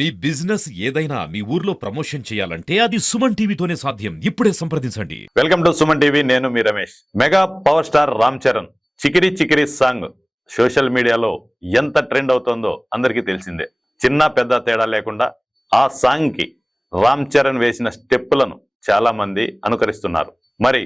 మీ business ఏదైనా మీ ఊర్లో promotion చేయాలంటే అది సుమన్ టీవీతోనే సాధ్యం. ఇప్పుడే సంప్రదించండి. వెల్కమ్ టు సుమన్ టీవీ నేను మీ Ramesh. Mega power star Ram Charan Chikiri Chikiri song social మీడియాలో ఎంత ట్రెండ్ అవుతుందో అందరికీ తెలిసిందే. చిన్న పెద్ద తేడా లేకుండా ఆ సాంగ్కి రామ్ చరణ్ వేసిన స్టెప్పులను చాలా మంది అనుకరిస్తున్నారు. మరి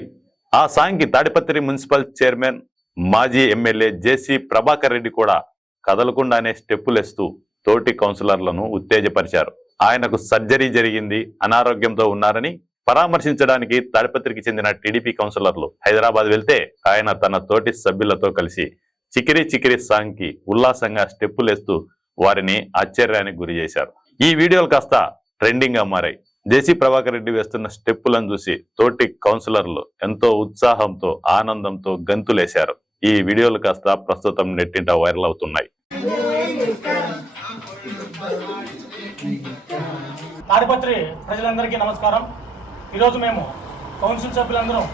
ఆ సాంగ్కి తాడిపత్రి మున్సిపల్ చైర్మన్ మాజీ ఎమ్మెల్యే జేసీ ప్రభాకర్ రెడ్డి కూడా కదలకుండానే స్టెప్పులేస్తూ తోటి కౌన్సిలర్లను ఉత్తేజపరిచారు. ఆయనకు సర్జరీ జరిగింది అనారోగ్యంతో ఉన్నారని పరామర్శించడానికి తాడిపత్రికి చెందిన టీడీపీ కౌన్సిలర్లు హైదరాబాద్ వెళ్తే ఆయన తన తోటి సభ్యులతో కలిసి చికిరి చికిరి సాంగ్కి ఉల్లాసంగా స్టెప్పులేస్తూ వారిని ఆశ్చర్యానికి గురి చేశారు. ఈ వీడియోలు కాస్త ట్రెండింగ్గా మారాయి. జేసీ ప్రభాకర్ రెడ్డి వేస్తున్న స్టెప్పులను చూసి తోటి కౌన్సిలర్లు ఎంతో ఉత్సాహంతో ఆనందంతో గంతులేశారు. ఈ వీడియోలు కాస్త ప్రస్తుతం నెట్టింట వైరల్ అవుతున్నాయి. తాడిపత్రి ప్రజలందరికీ నమస్కారం. ఈరోజు మేము కౌన్సిల్ సభ్యులందరం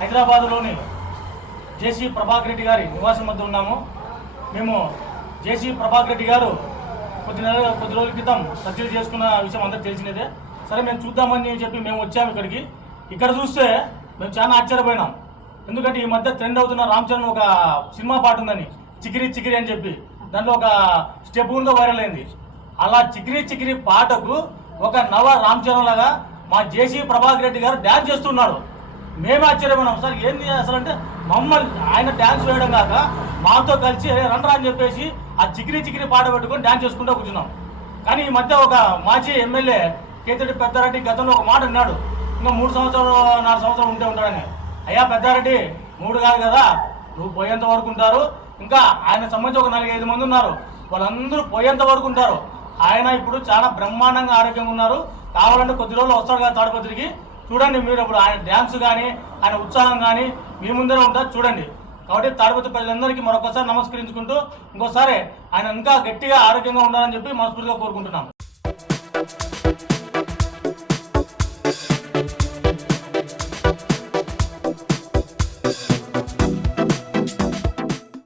హైదరాబాద్లోని జేసీ ప్రభాకర్ రెడ్డి గారి నివాసం వద్ద ఉన్నాము. మేము జేసీ ప్రభాకర్ రెడ్డి గారు కొద్ది నెల కొద్ది రోజుల క్రితం సర్జరీ చేసుకున్న విషయం అందరికి తెలిసినదే. సరే మేము చూద్దామని చెప్పి మేము వచ్చాము ఇక్కడికి. ఇక్కడ చూస్తే మేము చాలా ఆశ్చర్యపోయినాం. ఎందుకంటే ఈ మధ్య ట్రెండ్ అవుతున్న రామ్ చరణ్ ఒక సినిమా పాట ఉందని చికిరి చికిరి అని చెప్పి. దాంట్లో ఒక స్టెప్ వైరల్ అయింది. అలా చికిరి చికిరి పాటకు ఒక నవ రామ్ లాగా మా జేసీ ప్రభాకర్ రెడ్డి గారు డ్యాన్స్ చేస్తున్నాడు మేమే ఆశ్చర్యపోయినాం. సార్ ఏంది అసలు అంటే మమ్మల్ని ఆయన డ్యాన్స్ వేయడం కాక మాతో కలిసి రండ్రా అని చెప్పేసి ఆ చికిరి చికిరి పాట పెట్టుకొని డ్యాన్స్ చేసుకుంటూ కూర్చున్నాం. కానీ ఈ మధ్య ఒక మాజీ ఎమ్మెల్యే కేతిరెడ్డి పెద్దారెడ్డి గతంలో ఒక మాట అన్నాడు. ఇంకా మూడు సంవత్సరాలు నాలుగు సంవత్సరాలు ఉంటే ఉంటాడని. అయ్యా పెద్దారెడ్డి మూడు కాదు కదా. నువ్వు పోయేంత వరకు ఉంటారు. ఇంకా ఆయన సంబంధించి ఒక నాలుగు ఐదు మంది ఉన్నారు. వాళ్ళందరూ పోయేంత వరకు ఉంటారు. ఆయన ఇప్పుడు చాలా బ్రహ్మాండంగా ఆరోగ్యంగా ఉన్నారు. కావాలంటే కొద్ది రోజులు వస్తారు కదా తాడిపత్రికి చూడండి మీరు ఇప్పుడు ఆయన డ్యాన్స్ కానీ ఆయన ఉత్సాహం కానీ మీ ముందరే ఉంటారు చూడండి. కాబట్టి తాడిపత్రి ప్రజలందరికీ మరొకసారి నమస్కరించుకుంటూ ఇంకోసారి ఆయన ఇంకా గట్టిగా ఆరోగ్యంగా ఉండాలని చెప్పి మనస్ఫూర్తిగా కోరుకుంటున్నాం.